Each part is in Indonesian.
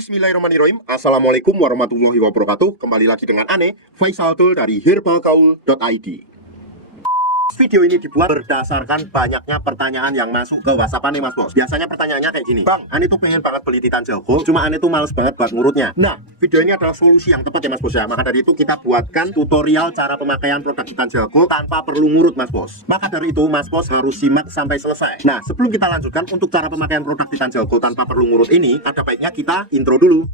Bismillahirrahmanirrahim. Assalamualaikum warahmatullahi wabarakatuh. Kembali lagi dengan Ane, Faisal Dul dari herbalgaul.id. Video ini dibuat berdasarkan banyaknya pertanyaan yang masuk ke WhatsApp Ane, Mas Bos. Biasanya pertanyaannya kayak gini, Bang, Ane tuh pengen banget beli titan jago, cuma Ane tuh males banget buat ngurutnya. Nah, video ini adalah solusi yang tepat ya, Mas Bos ya. Maka dari itu kita buatkan tutorial cara pemakaian produk titan jago tanpa perlu ngurut, Mas Bos. Maka dari itu, Mas Bos harus simak sampai selesai. Nah, sebelum kita lanjutkan untuk cara pemakaian produk titan jago tanpa perlu ngurut ini, ada baiknya kita intro dulu.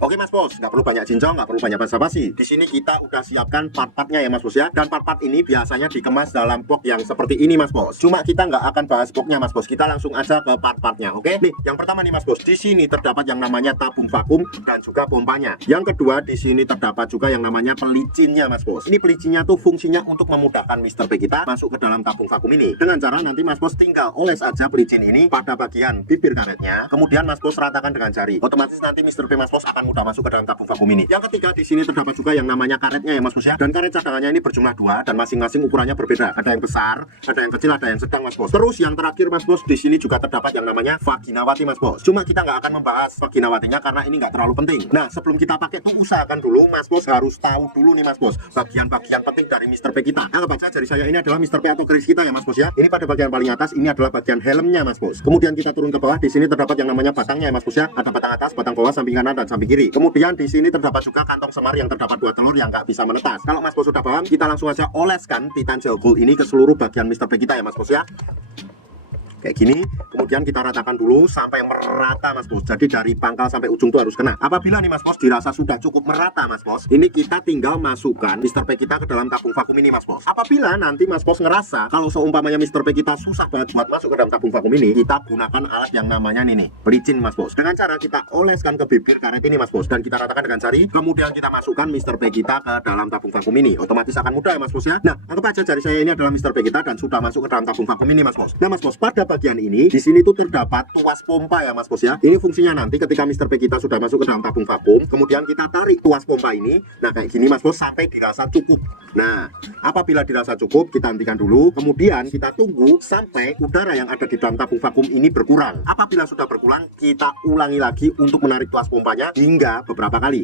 Oke Mas Bos, nggak perlu banyak cincong, nggak perlu banyak basa-basi. Di sini kita udah siapkan part-partnya ya Mas Bos ya. Dan part-part ini biasanya dikemas dalam box yang seperti ini Mas Bos. Cuma kita nggak akan bahas boxnya Mas Bos. Kita langsung aja ke part-partnya, oke? Nih, yang pertama nih Mas Bos. Di sini terdapat yang namanya tabung vakum dan juga pompanya. Yang kedua, di sini terdapat juga yang namanya pelicinnya Mas Bos. Ini pelicinnya tuh fungsinya untuk memudahkan Mr. P kita masuk ke dalam tabung vakum ini. Dengan cara nanti Mas Bos tinggal oles aja pelicin ini pada bagian bibir karetnya. Kemudian Mas Bos ratakan dengan jari. Otomatis nanti Mr. P Mas Bos akan mudah masuk ke dalam tabung vakum ini. Yang ketiga, di sini terdapat juga yang namanya karetnya ya Mas Bos ya. Dan karet cadangannya ini berjumlah 2 dan masing-masing ukurannya berbeda. Ada yang besar, ada yang kecil, ada yang sedang Mas Bos. Terus yang terakhir Mas Bos, di sini juga terdapat yang namanya vaginawati Mas Bos. Cuma kita nggak akan membahas vaginawatinya karena ini nggak terlalu penting. Nah, sebelum kita pakai tuh usahakan dulu Mas Bos harus tahu dulu nih Mas Bos bagian-bagian penting dari Mr. P kita. Anggap aja jari saya ini adalah Mr. P atau keris kita ya Mas Bos ya. Ini pada bagian paling atas ini adalah bagian helmnya Mas Bos. Kemudian kita turun ke bawah, di sini terdapat yang namanya batangnya ya Mas Bos ya. Ada batang atas, batang bawah, samping kanan dan samping kiri. Kemudian di sini terdapat juga kantong semar yang terdapat 2 telur yang nggak bisa menetas. Kalau Mas Bos sudah paham, kita langsung aja oleskan titan gel gold ini ke seluruh bagian Mr. P kita ya Mas Bos ya. Kayak gini, kemudian kita ratakan dulu sampai merata Mas Bos. Jadi dari pangkal sampai ujung tuh harus kena. Apabila nih Mas Bos dirasa sudah cukup merata Mas Bos, ini kita tinggal masukkan Mr. P kita ke dalam tabung vakum ini Mas Bos. Apabila nanti Mas Bos ngerasa kalau seumpamanya Mr. P kita susah banget buat masuk ke dalam tabung vakum ini, kita gunakan alat yang namanya nih pelicin Mas Bos. Dengan cara kita oleskan ke bibir karet ini Mas Bos, dan kita ratakan dengan jari, kemudian kita masukkan Mr. P kita ke dalam tabung vakum ini. Otomatis akan mudah ya Mas Bos ya. Nah, anggap aja jari saya ini adalah Mr. P kita dan sudah masuk ke dalam tabung vakum ini Mas Bos. Nah Mas Bos, pada bagian ini, di sini tuh terdapat tuas pompa ya Mas Bos ya. Ini fungsinya nanti ketika Mr. P kita sudah masuk ke dalam tabung vakum, kemudian kita tarik tuas pompa ini. Nah kayak gini Mas Bos sampai dirasa cukup. Nah, apabila dirasa cukup, kita hentikan dulu. Kemudian kita tunggu sampai udara yang ada di dalam tabung vakum ini berkurang. Apabila sudah berkurang, kita ulangi lagi untuk menarik tuas pompanya hingga beberapa kali.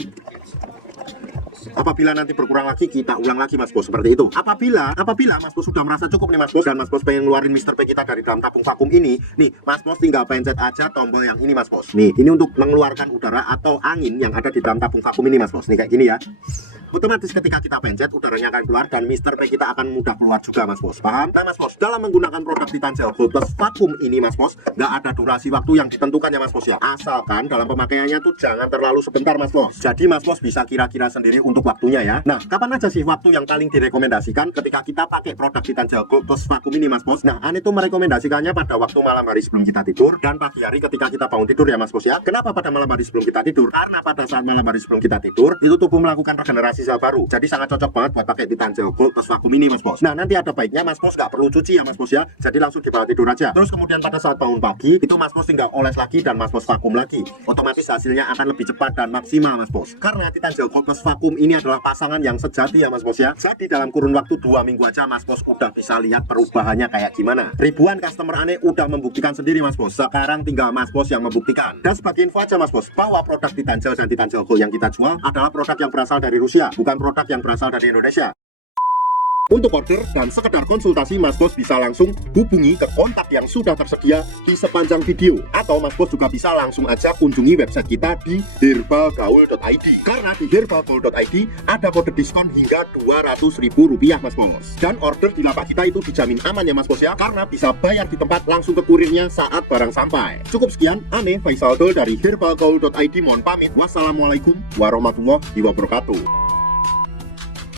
Apabila nanti berkurang lagi, kita ulang lagi Mas Bos, seperti itu. Apabila Mas Bos sudah merasa cukup nih Mas Bos, dan Mas Bos pengen ngeluarin Mr. P kita dari dalam tabung vakum ini, nih Mas Bos tinggal pencet aja tombol yang ini Mas Bos. Nih, ini untuk mengeluarkan udara atau angin yang ada di dalam tabung vakum ini Mas Bos. Nih kayak gini ya. Otomatis ketika kita pencet, udaranya akan keluar dan Mr. P kita akan mudah keluar juga Mas Bos. Paham? Nah Mas Bos, dalam menggunakan produk titan gel gold plus vakum ini Mas Bos, nggak ada durasi waktu yang ditentukan ya Mas Bos ya. Asalkan dalam pemakaiannya tuh jangan terlalu sebentar Mas Bos. Jadi Mas Bos bisa kira-kira sendiri untuk waktunya ya. Nah, kapan aja sih waktu yang paling direkomendasikan ketika kita pakai produk titan gel gold plus vakum ini Mas Bos? Nah, Ane tuh merekomendasikannya pada waktu malam hari sebelum kita tidur dan pagi hari ketika kita bangun tidur ya Mas Bos ya. Kenapa pada malam hari sebelum kita tidur? Karena pada saat malam hari sebelum kita tidur, itu tubuh melakukan regenerasi sel baru. Jadi sangat cocok banget buat pakai titan gel gold plus vakum ini Mas Bos. Nah, nanti ada baiknya Mas Bos nggak perlu cuci ya Mas Bos ya. Jadi langsung dibawa tidur aja. Terus kemudian pada saat bangun pagi, itu Mas Bos tinggal oles lagi dan Mas Bos vakum lagi. Otomatis hasilnya akan lebih cepat dan maksimal Mas Bos. Karena titan gel gold plus vakum ini adalah pasangan yang sejati ya Mas Bos ya. Jadi dalam kurun waktu 2 minggu aja Mas Bos udah bisa lihat perubahannya kayak gimana. Ribuan customer Ane udah membuktikan sendiri Mas Bos. Sekarang tinggal Mas Bos yang membuktikan. Dan sebagai info aja Mas Bos, bahwa produk titan gel dan titan gel gold yang kita jual adalah produk yang berasal dari Rusia, bukan produk yang berasal dari Indonesia. Untuk order dan sekedar konsultasi, Mas Bos bisa langsung hubungi ke kontak yang sudah tersedia di sepanjang video. Atau Mas Bos juga bisa langsung aja kunjungi website kita di herbalgaul.id. Karena di herbalgaul.id ada kode diskon hingga Rp200.000 Mas Bos. Dan order di lapak kita itu dijamin aman ya Mas Bos ya. Karena bisa bayar di tempat langsung ke kurirnya saat barang sampai. Cukup sekian, Ane Faisal Dul dari herbalgaul.id mohon pamit. Wassalamualaikum warahmatullahi wabarakatuh.